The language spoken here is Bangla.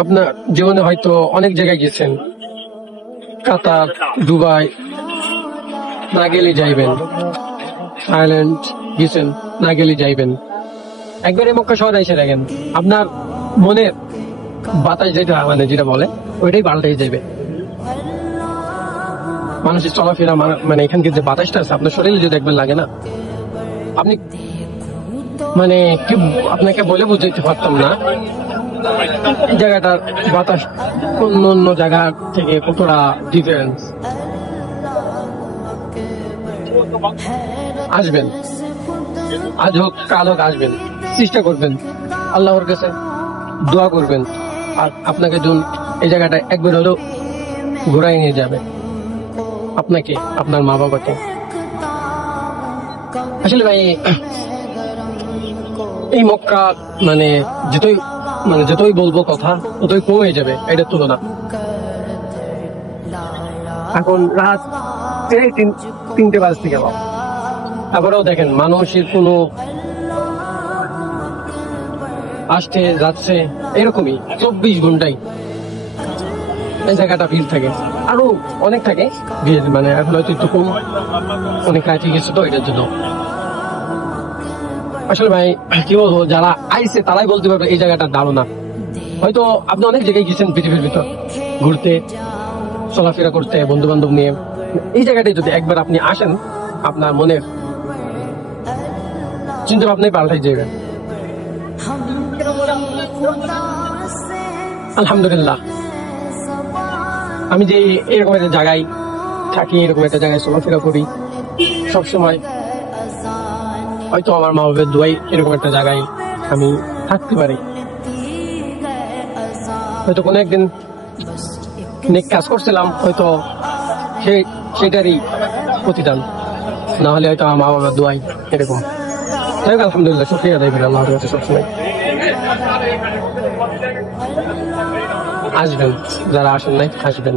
আপনার জীবনে হয়তো অনেক জায়গায় গেছেন, কাতার, দুবাই, না গেলে যাইবেন, থাইল্যান্ড গেছেন, না গেলে যাইবেন। একবারে মক্কা শহরে এসে দেখেন আপনার মনে বাতাস যেটা মানে যেটা বলে ওইটাই পাল্টাই যাবে। মানুষের চলাফেরা মানে এখানকার যে বাতাসটা আছে আপনার শরীরে যদি একবার লাগে না, আপনি মানে আপনাকে বলে বুঝাইতে পারতাম না এই জায়গাটার বাতাস অন্য অন্য জায়গা থেকে কতটা ডিফারেন্স। আসবেন, আজ হোক কাল হোক আসবেন, চেষ্টা করবেন, আল্লাহর কাছে দোয়া করবেন, আর আপনাকে যখন এই জায়গাটা একবার হলেও ঘুরাই নিয়ে যাবে, আপনাকে, আপনার মা বাবাকে। আসলে ভাই এই মক্কা মানে যতই বলবো কথা ততই কমে যাবে এটার তুলনা। এখন রাত 3টে বাজতে গেল, তারপরেও দেখেন মানুষের কোনো আসছে যাচ্ছে, এরকমই 24 ঘন্টায় এই জায়গাটা ভিড় থাকে, আরো অনেক থাকে ভিড়, মানে এখন হয়তো একটু কম, অনেক রাতে গেছে তো এটার জন্য। আসলে ভাই কি বলবো, যারা আইছে তারাই বলতে পারবে এই জায়গাটার ধারণা। হয়তো আপনি অনেক জায়গায় গেছেন পৃথিবীর ভিতর ঘুরতে, চলাফেরা করতে, বন্ধু বান্ধব নিয়ে। এই জায়গাটায় যদি একবার আপনি আসেন, আপনার মনের চিন্তা ভাবনাই পাল্টাই যাবে। আলহামদুলিল্লাহ, আমি যে এরকম একটা জায়গায় থাকি, এরকম একটা জায়গায় চলাফেরা করি সবসময়, হয়তো আমার মা বাবার দোয়াই এরকম একটা জায়গায় আমি থাকতে পারি। হয়তো কোনো একদিন নেক কাজ করছিলাম, হয়তো সেটারই প্রতিদান, না হলে হয়তো আমার মা বাবার দোয়াই এরকম। যাই হোক, আলহামদুলিল্লাহ, শুকরিয়া আদায় করি আল্লাহর কাছে সবসময়। আসবেন, যারা আসেন নাই আসবেন।